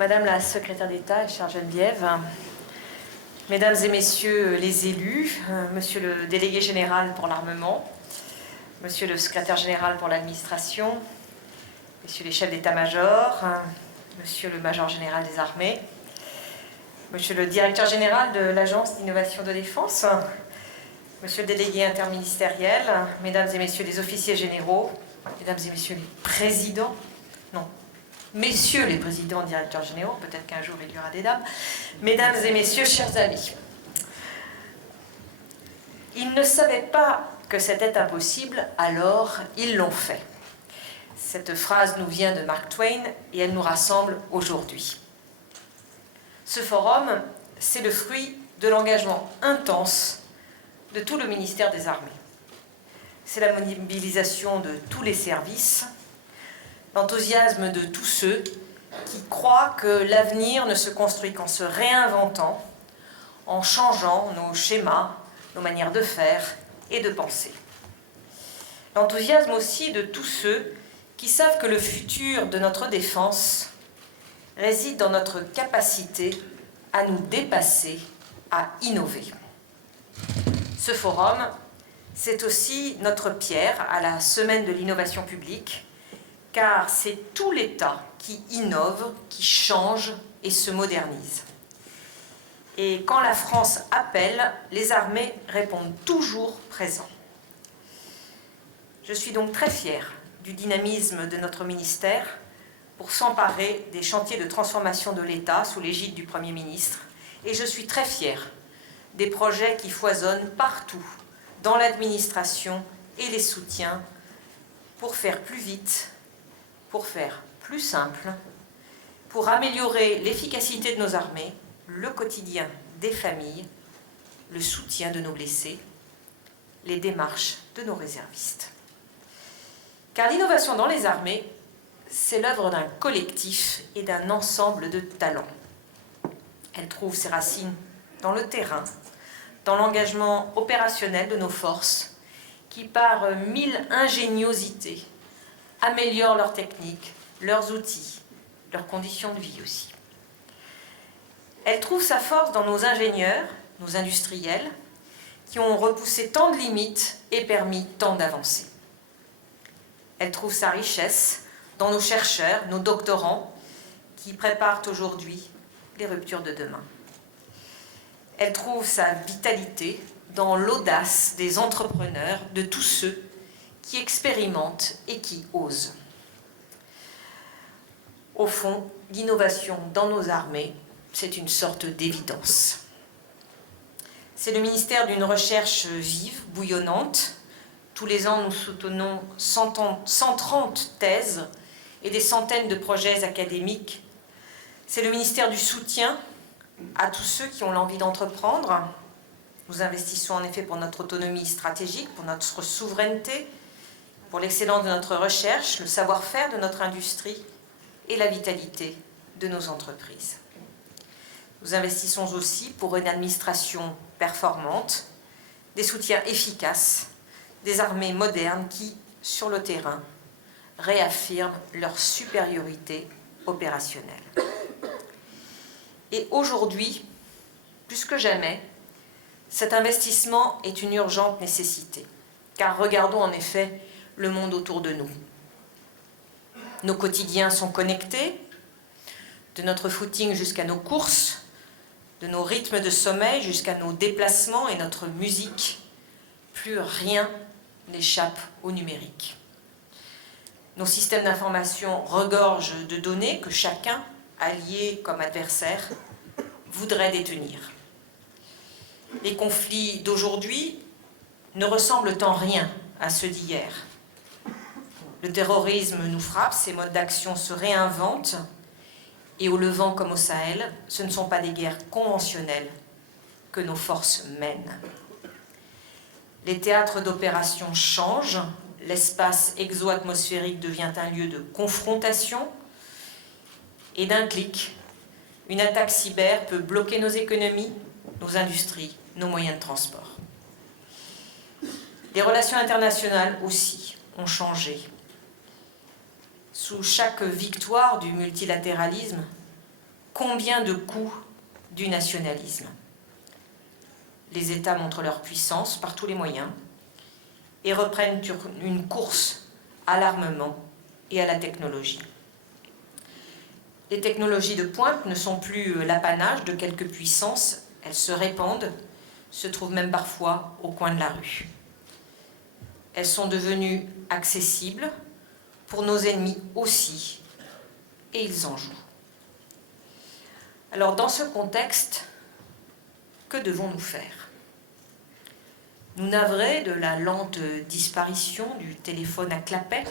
Madame la secrétaire d'État, chère Geneviève, Mesdames et Messieurs les élus, Monsieur le délégué général pour l'armement, Monsieur le secrétaire général pour l'administration, Messieurs les chefs d'état-major, Monsieur le major général des armées, Monsieur le directeur général de l'Agence d'innovation de défense, Monsieur le délégué interministériel, Mesdames et Messieurs les officiers généraux, Mesdames et Messieurs les présidents, non, Messieurs les présidents directeurs généraux, peut-être qu'un jour il y aura des dames, Mesdames et Messieurs, chers amis. Ils ne savaient pas que c'était impossible, alors ils l'ont fait. Cette phrase nous vient de Mark Twain et elle nous rassemble aujourd'hui. Ce forum, c'est le fruit de l'engagement intense de tout le ministère des Armées. C'est la mobilisation de tous les services, l'enthousiasme de tous ceux qui croient que l'avenir ne se construit qu'en se réinventant, en changeant nos schémas, nos manières de faire et de penser. L'enthousiasme aussi de tous ceux qui savent que le futur de notre défense réside dans notre capacité à nous dépasser, à innover. Ce forum, c'est aussi notre pierre à la semaine de l'innovation publique, car c'est tout l'État qui innove, qui change et se modernise. Et quand la France appelle, les armées répondent toujours présents. Je suis donc très fière du dynamisme de notre ministère pour s'emparer des chantiers de transformation de l'État sous l'égide du Premier ministre. Et je suis très fière des projets qui foisonnent partout, dans l'administration et les soutiens, pour faire plus vite, pour faire plus simple, pour améliorer l'efficacité de nos armées, le quotidien des familles, le soutien de nos blessés, les démarches de nos réservistes. Car l'innovation dans les armées, c'est l'œuvre d'un collectif et d'un ensemble de talents. Elle trouve ses racines dans le terrain, dans l'engagement opérationnel de nos forces, qui par mille ingéniosités améliorent leurs techniques, leurs outils, leurs conditions de vie aussi. Elle trouve sa force dans nos ingénieurs, nos industriels, qui ont repoussé tant de limites et permis tant d'avancées. Elle trouve sa richesse dans nos chercheurs, nos doctorants, qui préparent aujourd'hui les ruptures de demain. Elle trouve sa vitalité dans l'audace des entrepreneurs, de tous ceux qui expérimentent et qui osent. Au fond, l'innovation dans nos armées, c'est une sorte d'évidence. C'est le ministère d'une recherche vive, bouillonnante. Tous les ans, nous soutenons 130 thèses et des centaines de projets académiques. C'est le ministère du soutien à tous ceux qui ont l'envie d'entreprendre. Nous investissons en effet pour notre autonomie stratégique, pour notre souveraineté, pour l'excellence de notre recherche, le savoir-faire de notre industrie et la vitalité de nos entreprises. Nous investissons aussi pour une administration performante, des soutiens efficaces, des armées modernes qui, sur le terrain, réaffirment leur supériorité opérationnelle. Et aujourd'hui, plus que jamais, cet investissement est une urgente nécessité, car regardons en effet le monde autour de nous. Nos quotidiens sont connectés, de notre footing jusqu'à nos courses, de nos rythmes de sommeil jusqu'à nos déplacements et notre musique. Plus rien n'échappe au numérique. Nos systèmes d'information regorgent de données que chacun, allié comme adversaire, voudrait détenir. Les conflits d'aujourd'hui ne ressemblent en rien à ceux d'hier. Le terrorisme nous frappe, ses modes d'action se réinventent, et au Levant comme au Sahel, ce ne sont pas des guerres conventionnelles que nos forces mènent. Les théâtres d'opération changent, l'espace exo-atmosphérique devient un lieu de confrontation, et d'un clic, une attaque cyber peut bloquer nos économies, nos industries, nos moyens de transport. Les relations internationales aussi ont changé. Sous chaque victoire du multilatéralisme, combien de coups du nationalisme. Les États montrent leur puissance par tous les moyens et reprennent une course à l'armement et à la technologie. Les technologies de pointe ne sont plus l'apanage de quelques puissances, elles se répandent, se trouvent même parfois au coin de la rue. Elles sont devenues accessibles pour nos ennemis aussi, et ils en jouent. Alors dans ce contexte, que devons-nous faire? Nous navrer de la lente disparition du téléphone à clapet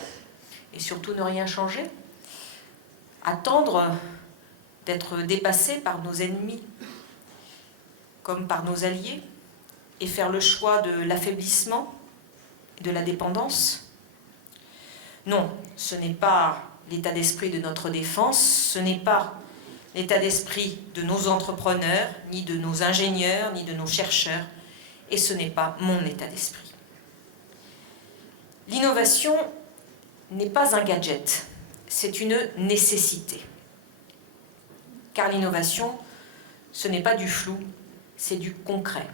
et surtout ne rien changer? Attendre d'être dépassés par nos ennemis comme par nos alliés et faire le choix de l'affaiblissement et de la dépendance? Non, ce n'est pas l'état d'esprit de notre défense, ce n'est pas l'état d'esprit de nos entrepreneurs, ni de nos ingénieurs, ni de nos chercheurs, et ce n'est pas mon état d'esprit. L'innovation n'est pas un gadget, c'est une nécessité. Car l'innovation, ce n'est pas du flou, c'est du concret.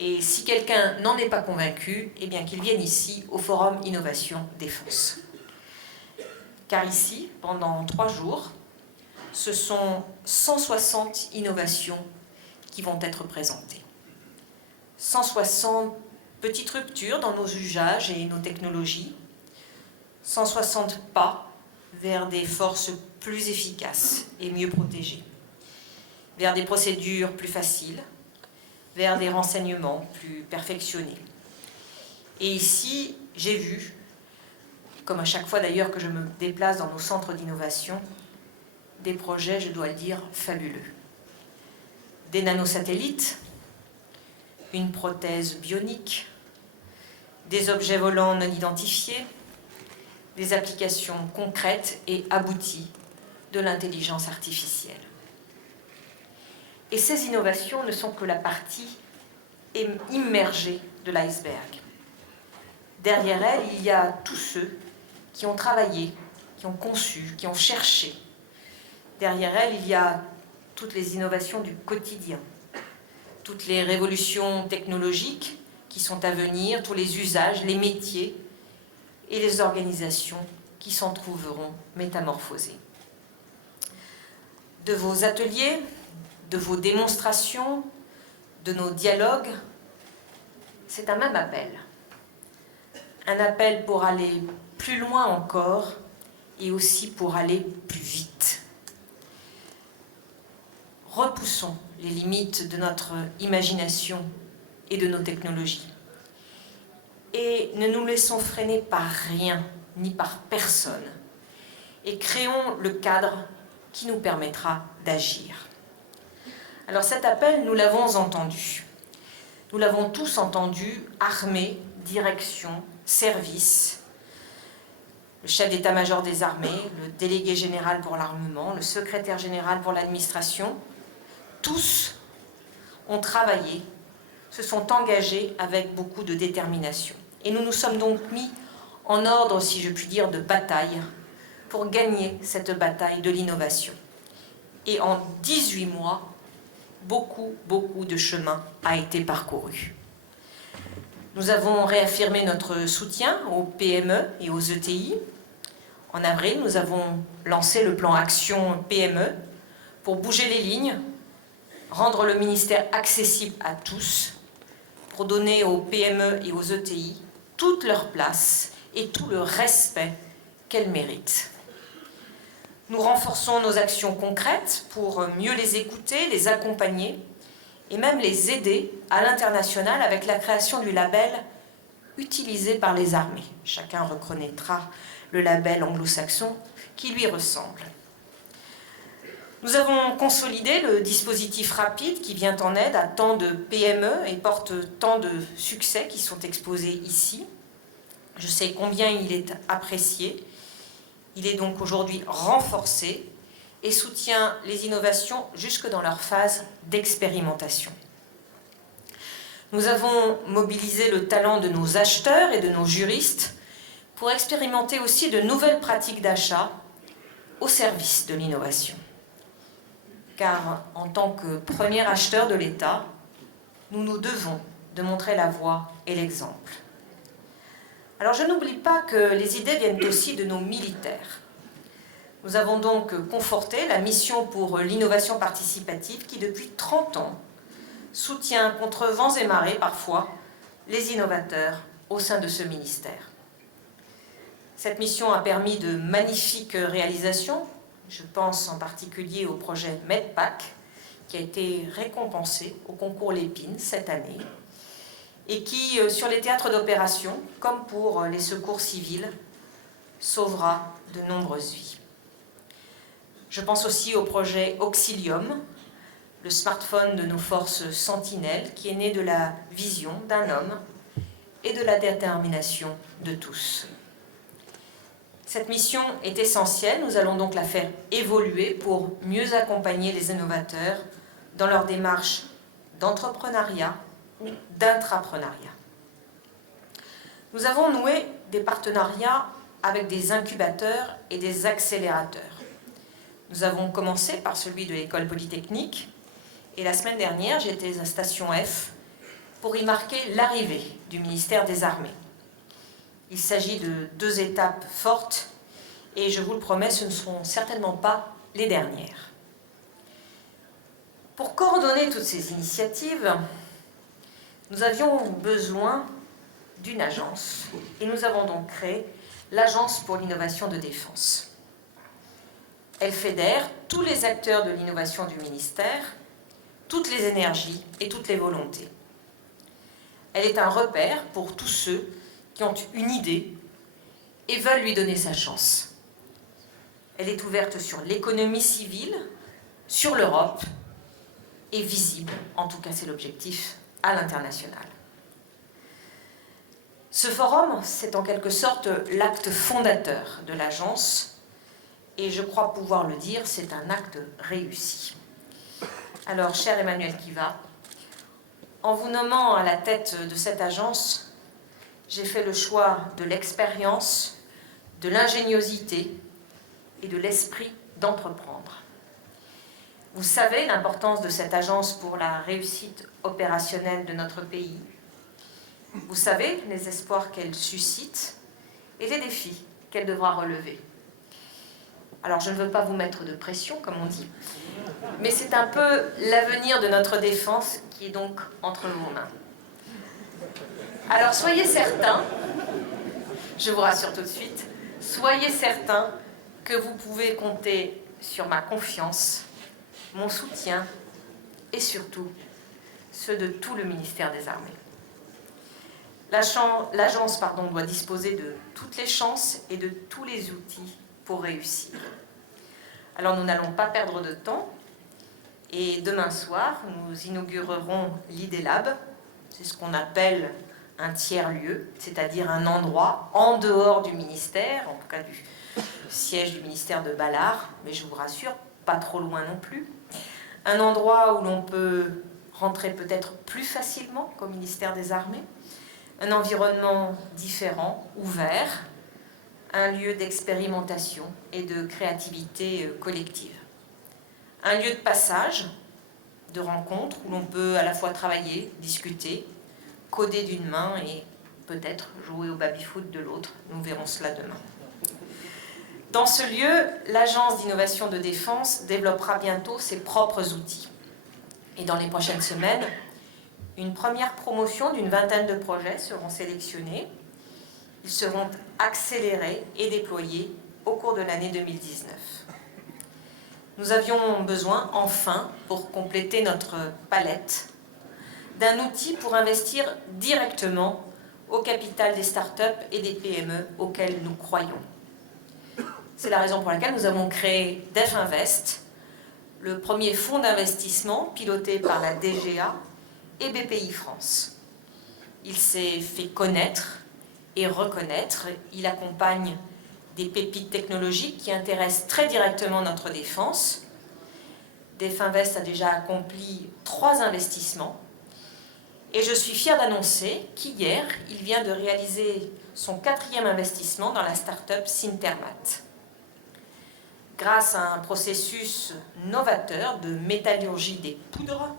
Et si quelqu'un n'en est pas convaincu, eh bien qu'il vienne ici au Forum Innovation Défense. Car ici, pendant 3 jours, ce sont 160 innovations qui vont être présentées. 160 petites ruptures dans nos usages et nos technologies, 160 pas vers des forces plus efficaces et mieux protégées, vers des procédures plus faciles, vers des renseignements plus perfectionnés. Et ici, j'ai vu, comme à chaque fois d'ailleurs que je me déplace dans nos centres d'innovation, des projets, je dois le dire, fabuleux. Des nanosatellites, une prothèse bionique, des objets volants non identifiés, des applications concrètes et abouties de l'intelligence artificielle. Et ces innovations ne sont que la partie immergée de l'iceberg. Derrière elles, il y a tous ceux qui ont travaillé, qui ont conçu, qui ont cherché. Derrière elles, il y a toutes les innovations du quotidien, toutes les révolutions technologiques qui sont à venir, tous les usages, les métiers et les organisations qui s'en trouveront métamorphosées. De vos ateliers, de vos démonstrations, de nos dialogues, c'est un même appel. Un appel pour aller plus loin encore et aussi pour aller plus vite. Repoussons les limites de notre imagination et de nos technologies. Et ne nous laissons freiner par rien, ni par personne. Et créons le cadre qui nous permettra d'agir. Alors cet appel, nous l'avons entendu. Nous l'avons tous entendu, armée, direction, service, le chef d'état-major des armées, le délégué général pour l'armement, le secrétaire général pour l'administration, tous ont travaillé, se sont engagés avec beaucoup de détermination. Et nous nous sommes donc mis en ordre, si je puis dire, de bataille pour gagner cette bataille de l'innovation. Et en 18 mois, beaucoup de chemin a été parcouru. Nous avons réaffirmé notre soutien aux PME et aux ETI. En avril, nous avons lancé le plan Action PME pour bouger les lignes, rendre le ministère accessible à tous, pour donner aux PME et aux ETI toute leur place et tout le respect qu'elles méritent. Nous renforçons nos actions concrètes pour mieux les écouter, les accompagner et même les aider à l'international avec la création du label utilisé par les armées. Chacun reconnaîtra le label anglo-saxon qui lui ressemble. Nous avons consolidé le dispositif rapide qui vient en aide à tant de PME et porte tant de succès qui sont exposés ici. Je sais combien il est apprécié. Il est donc aujourd'hui renforcé et soutient les innovations jusque dans leur phase d'expérimentation. Nous avons mobilisé le talent de nos acheteurs et de nos juristes pour expérimenter aussi de nouvelles pratiques d'achat au service de l'innovation. car en tant que premier acheteur de l'État, nous nous devons de montrer la voie et l'exemple. Alors je n'oublie pas que les idées viennent aussi de nos militaires. Nous avons donc conforté la mission pour l'innovation participative qui, depuis 30 ans, soutient contre vents et marées parfois les innovateurs au sein de ce ministère. Cette mission a permis de magnifiques réalisations. Je pense en particulier au projet MEDPAC, qui a été récompensé au concours Lépine cette année, et qui, sur les théâtres d'opération, comme pour les secours civils, sauvera de nombreuses vies. Je pense aussi au projet Auxilium, le smartphone de nos forces sentinelles, qui est né de la vision d'un homme et de la détermination de tous. Cette mission est essentielle, nous allons donc la faire évoluer pour mieux accompagner les innovateurs dans leur démarche d'entrepreneuriat ou d'intrapreneuriat. Nous avons noué des partenariats avec des incubateurs et des accélérateurs. Nous avons commencé par celui de l'École Polytechnique et la semaine dernière, j'étais à Station F pour y marquer l'arrivée du ministère des Armées. Il s'agit de 2 étapes fortes et je vous le promets, ce ne seront certainement pas les dernières. Pour coordonner toutes ces initiatives, nous avions besoin d'une agence et nous avons donc créé l'Agence pour l'innovation de défense. Elle fédère tous les acteurs de l'innovation du ministère, toutes les énergies et toutes les volontés. Elle est un repère pour tous ceux qui ont une idée et veulent lui donner sa chance. Elle est ouverte sur l'économie civile, sur l'Europe et visible, en tout cas c'est l'objectif, à l'international. Ce forum, c'est en quelque sorte l'acte fondateur de l'agence et je crois pouvoir le dire, c'est un acte réussi. Alors, cher Emmanuel Kiva, en vous nommant à la tête de cette agence, j'ai fait le choix de l'expérience, de l'ingéniosité et de l'esprit d'entreprendre. Vous savez l'importance de cette agence pour la réussite opérationnelle de notre pays. Vous savez les espoirs qu'elle suscite et les défis qu'elle devra relever. Alors, je ne veux pas vous mettre de pression, comme on dit, mais c'est un peu l'avenir de notre défense qui est donc entre vos mains. Alors, soyez certains, je vous rassure tout de suite, soyez certains que vous pouvez compter sur ma confiance, mon soutien et surtout ceux de tout le ministère des Armées. L'agence doit disposer de toutes les chances et de tous les outils pour réussir. Alors nous n'allons pas perdre de temps et demain soir nous inaugurerons l'ID Lab, c'est ce qu'on appelle un tiers-lieu, c'est-à-dire un endroit en dehors du ministère, en tout cas du siège du ministère de Balard, mais je vous rassure, pas trop loin non plus. Un endroit où l'on peut rentrer peut-être plus facilement qu'au ministère des Armées, un environnement différent, ouvert, un lieu d'expérimentation et de créativité collective. Un lieu de passage, de rencontre, où l'on peut à la fois travailler, discuter, coder d'une main et peut-être jouer au baby-foot de l'autre. Nous verrons cela demain. Dans ce lieu, l'Agence d'innovation de défense développera bientôt ses propres outils. Et dans les prochaines semaines, une première promotion d'une vingtaine de projets seront sélectionnés. Ils seront accélérés et déployés au cours de l'année 2019. Nous avions besoin, enfin, pour compléter notre palette, d'un outil pour investir directement au capital des startups et des PME auxquelles nous croyons. C'est la raison pour laquelle nous avons créé DevInvest, le premier fonds d'investissement piloté par la DGA et BPI France. Il s'est fait connaître et reconnaître. Il accompagne des pépites technologiques qui intéressent très directement notre défense. DevInvest a déjà accompli 3 investissements. Et je suis fière d'annoncer qu'hier, il vient de réaliser son 4e investissement dans la start-up Sintermat. Grâce à un processus novateur de métallurgie des poudres,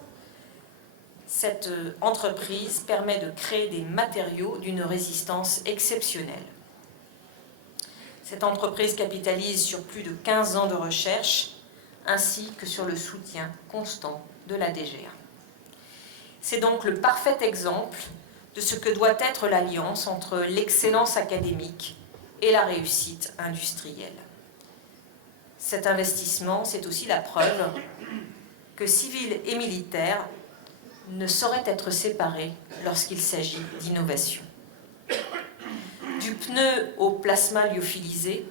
cette entreprise permet de créer des matériaux d'une résistance exceptionnelle. Cette entreprise capitalise sur plus de 15 ans de recherche, ainsi que sur le soutien constant de la DGA. C'est donc le parfait exemple de ce que doit être l'alliance entre l'excellence académique et la réussite industrielle. Cet investissement, c'est aussi la preuve que civils et militaires ne sauraient être séparés lorsqu'il s'agit d'innovation. Du pneu au plasma lyophilisé,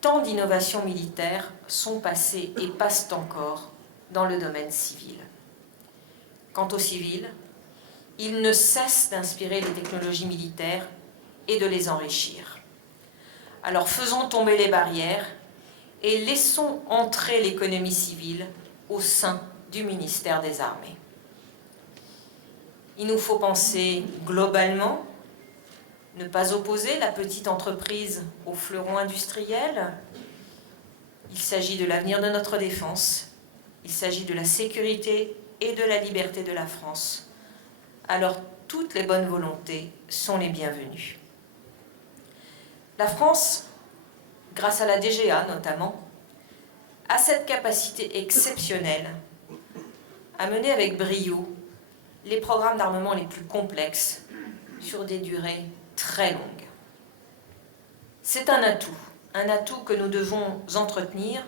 tant d'innovations militaires sont passées et passent encore dans le domaine civil. Quant aux civils, ils ne cessent d'inspirer les technologies militaires et de les enrichir. Alors faisons tomber les barrières et laissons entrer l'économie civile au sein du ministère des Armées. Il nous faut penser globalement, ne pas opposer la petite entreprise au fleuron industriel. Il s'agit de l'avenir de notre défense, il s'agit de la sécurité et de la liberté de la France. Alors toutes les bonnes volontés sont les bienvenues. La France, grâce à la DGA notamment, a cette capacité exceptionnelle à mener avec brio les programmes d'armement les plus complexes sur des durées très longues. C'est un atout que nous devons entretenir,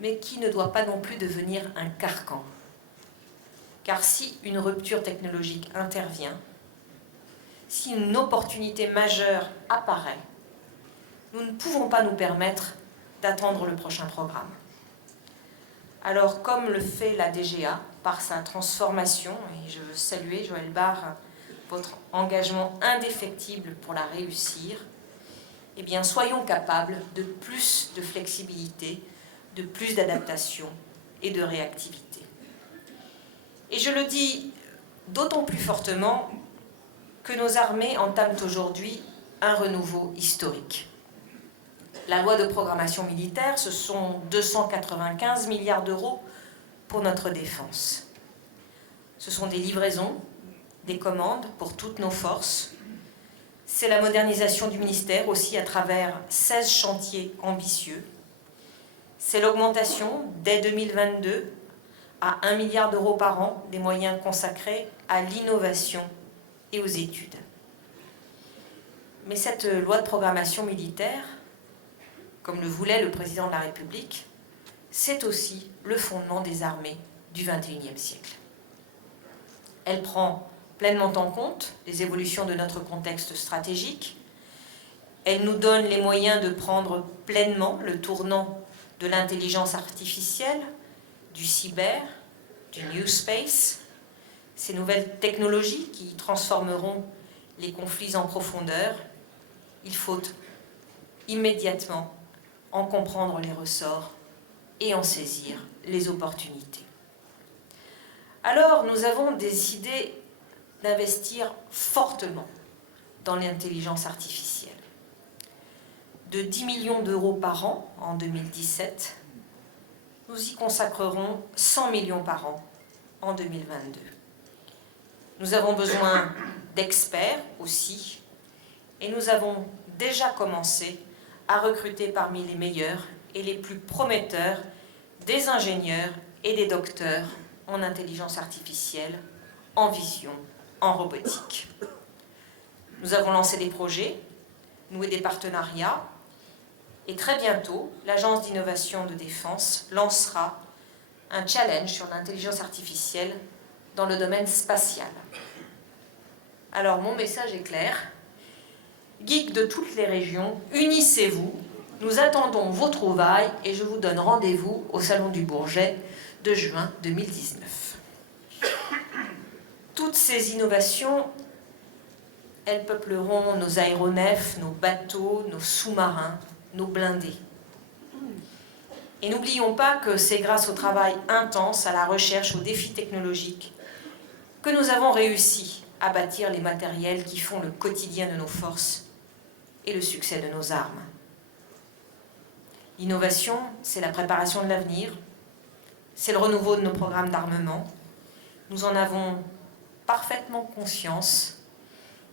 mais qui ne doit pas non plus devenir un carcan. Car si une rupture technologique intervient, si une opportunité majeure apparaît, nous ne pouvons pas nous permettre d'attendre le prochain programme. Alors, comme le fait la DGA par sa transformation, et je veux saluer, Joël Barre, votre engagement indéfectible pour la réussir, eh bien, soyons capables de plus de flexibilité, de plus d'adaptation et de réactivité. Et je le dis d'autant plus fortement que nos armées entament aujourd'hui un renouveau historique. La loi de programmation militaire, ce sont 295 milliards d'euros pour notre défense. Ce sont des livraisons, des commandes pour toutes nos forces. C'est la modernisation du ministère aussi à travers 16 chantiers ambitieux. C'est l'augmentation dès 2022 à 1 milliard d'euros par an des moyens consacrés à l'innovation et aux études. Mais cette loi de programmation militaire, comme le voulait le président de la République, c'est aussi le fondement des armées du XXIe siècle. Elle prend pleinement en compte les évolutions de notre contexte stratégique. Elle nous donne les moyens de prendre pleinement le tournant de l'intelligence artificielle, du cyber, du New Space, ces nouvelles technologies qui transformeront les conflits en profondeur. Il faut immédiatement en comprendre les ressorts et en saisir les opportunités. Alors, nous avons décidé d'investir fortement dans l'intelligence artificielle. De 10 millions d'euros par an en 2017, nous y consacrerons 100 millions par an en 2022. Nous avons besoin d'experts aussi, et nous avons déjà commencé à recruter parmi les meilleurs et les plus prometteurs des ingénieurs et des docteurs en intelligence artificielle, en vision, en robotique. Nous avons lancé des projets, noué des partenariats, et très bientôt, l'Agence d'innovation de défense lancera un challenge sur l'intelligence artificielle dans le domaine spatial. Alors, mon message est clair. Geeks de toutes les régions, unissez-vous. Nous attendons vos trouvailles et je vous donne rendez-vous au Salon du Bourget de juin 2019. Toutes ces innovations, elles peupleront nos aéronefs, nos bateaux, nos sous-marins, nos blindés. Et n'oublions pas que c'est grâce au travail intense, à la recherche, aux défis technologiques, que nous avons réussi à bâtir les matériels qui font le quotidien de nos forces et le succès de nos armes. L'innovation, c'est la préparation de l'avenir, c'est le renouveau de nos programmes d'armement. Nous en avons parfaitement conscience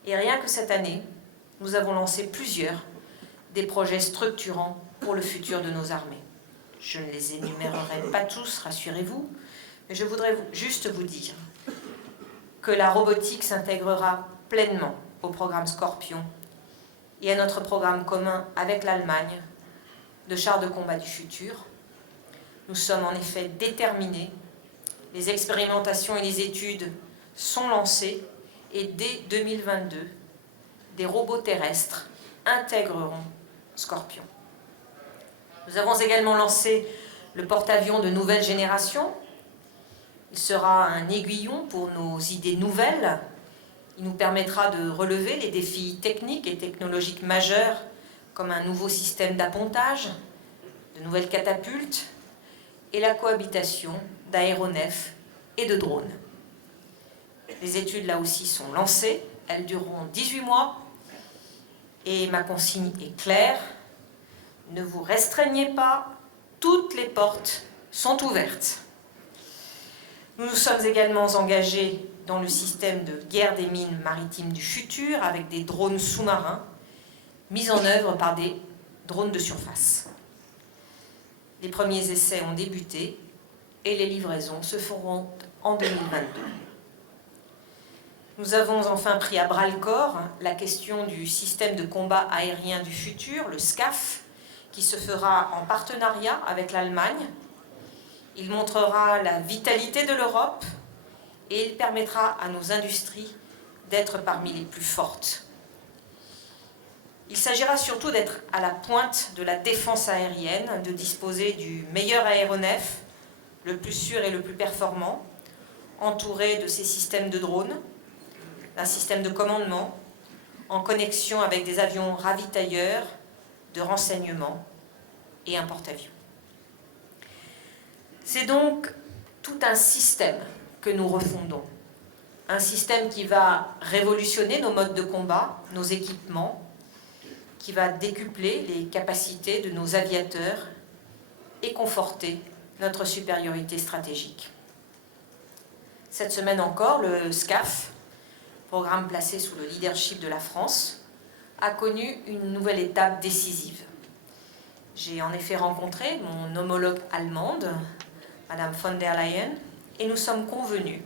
et rien que cette année, nous avons lancé plusieurs des projets structurants pour le futur de nos armées. Je ne les énumérerai pas tous, rassurez-vous, mais je voudrais juste vous dire que la robotique s'intégrera pleinement au programme Scorpion et à notre programme commun avec l'Allemagne de chars de combat du futur. Nous sommes en effet déterminés, les expérimentations et les études sont lancées et dès 2022, des robots terrestres intégreront Scorpion. Nous avons également lancé le porte-avions de nouvelle génération. Il sera un aiguillon pour nos idées nouvelles. Il nous permettra de relever les défis techniques et technologiques majeurs comme un nouveau système d'appontage, de nouvelles catapultes et la cohabitation d'aéronefs et de drones. Les études là aussi sont lancées, elles dureront 18 mois et ma consigne est claire, ne vous restreignez pas, toutes les portes sont ouvertes. Nous nous sommes également engagés dans le système de guerre des mines maritimes du futur avec des drones sous-marins mis en œuvre par des drones de surface. Les premiers essais ont débuté et les livraisons se feront en 2022. Nous avons enfin pris à bras-le-corps la question du système de combat aérien du futur, le SCAF, qui se fera en partenariat avec l'Allemagne. Il montrera la vitalité de l'Europe et il permettra à nos industries d'être parmi les plus fortes. Il s'agira surtout d'être à la pointe de la défense aérienne, de disposer du meilleur aéronef, le plus sûr et le plus performant, entouré de ces systèmes de drones, d'un système de commandement, en connexion avec des avions ravitailleurs, de renseignement et un porte-avions. C'est donc tout un système que nous refondons. Un système qui va révolutionner nos modes de combat, nos équipements, qui va décupler les capacités de nos aviateurs et conforter notre supériorité stratégique. Cette semaine encore, le SCAF, programme placé sous le leadership de la France, a connu une nouvelle étape décisive. J'ai en effet rencontré mon homologue allemande, Madame von der Leyen, et nous sommes convenus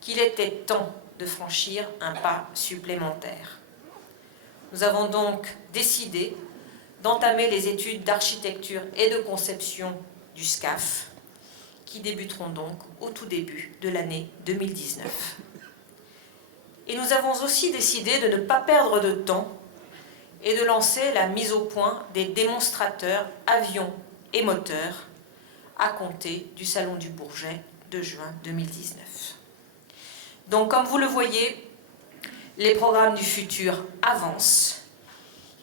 qu'il était temps de franchir un pas supplémentaire. Nous avons donc décidé d'entamer les études d'architecture et de conception du SCAF, qui débuteront donc au tout début de l'année 2019. Et nous avons aussi décidé de ne pas perdre de temps et de lancer la mise au point des démonstrateurs avions et moteurs à compter du Salon du Bourget de juin 2019. Donc, comme vous le voyez, les programmes du futur avancent.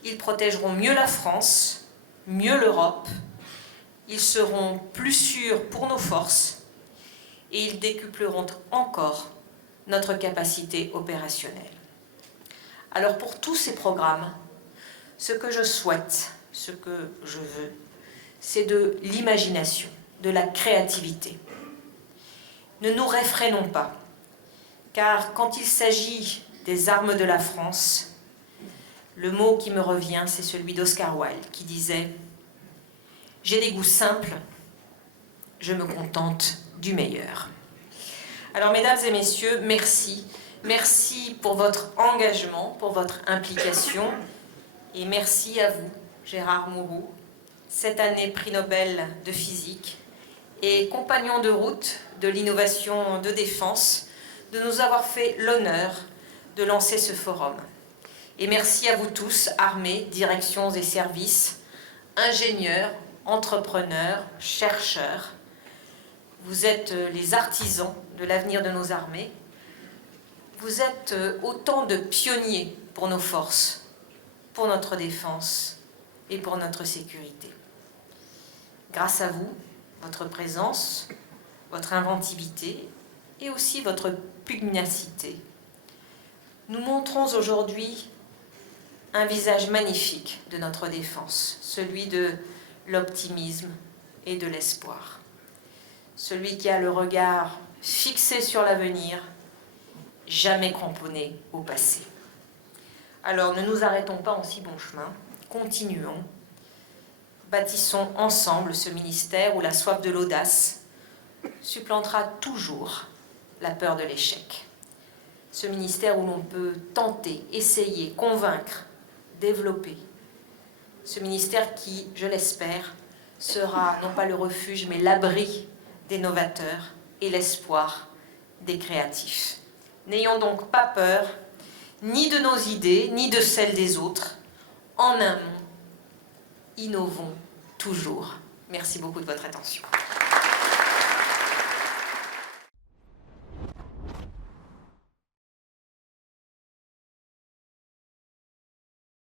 Ils protégeront mieux la France, mieux l'Europe. Ils seront plus sûrs pour nos forces et ils décupleront encore notre capacité opérationnelle. Alors pour tous ces programmes, ce que je souhaite, ce que je veux, c'est de l'imagination, de la créativité. Ne nous réfrénons pas, car quand il s'agit des armes de la France, le mot qui me revient, c'est celui d'Oscar Wilde, qui disait « J'ai des goûts simples, je me contente du meilleur ». Alors, mesdames et messieurs, merci. Merci pour votre engagement, pour votre implication. Et merci à vous, Gérard Mourou, cette année prix Nobel de physique et compagnon de route de l'innovation de défense, de nous avoir fait l'honneur de lancer ce forum. Et merci à vous tous, armées, directions et services, ingénieurs, entrepreneurs, chercheurs. Vous êtes les artisans de l'avenir de nos armées. Vous êtes autant de pionniers pour nos forces, pour notre défense et pour notre sécurité. Grâce à vous, votre présence, votre inventivité et aussi votre pugnacité, nous montrons aujourd'hui un visage magnifique de notre défense, celui de l'optimisme et de l'espoir. Celui qui a le regard fixé sur l'avenir, jamais cramponné au passé. Alors ne nous arrêtons pas en si bon chemin, continuons, bâtissons ensemble ce ministère où la soif de l'audace supplantera toujours la peur de l'échec. Ce ministère où l'on peut tenter, essayer, convaincre, développer. Ce ministère qui, je l'espère, sera non pas le refuge, mais l'abri des novateurs et l'espoir des créatifs. N'ayons donc pas peur, ni de nos idées, ni de celles des autres. En un mot, innovons toujours. Merci beaucoup de votre attention.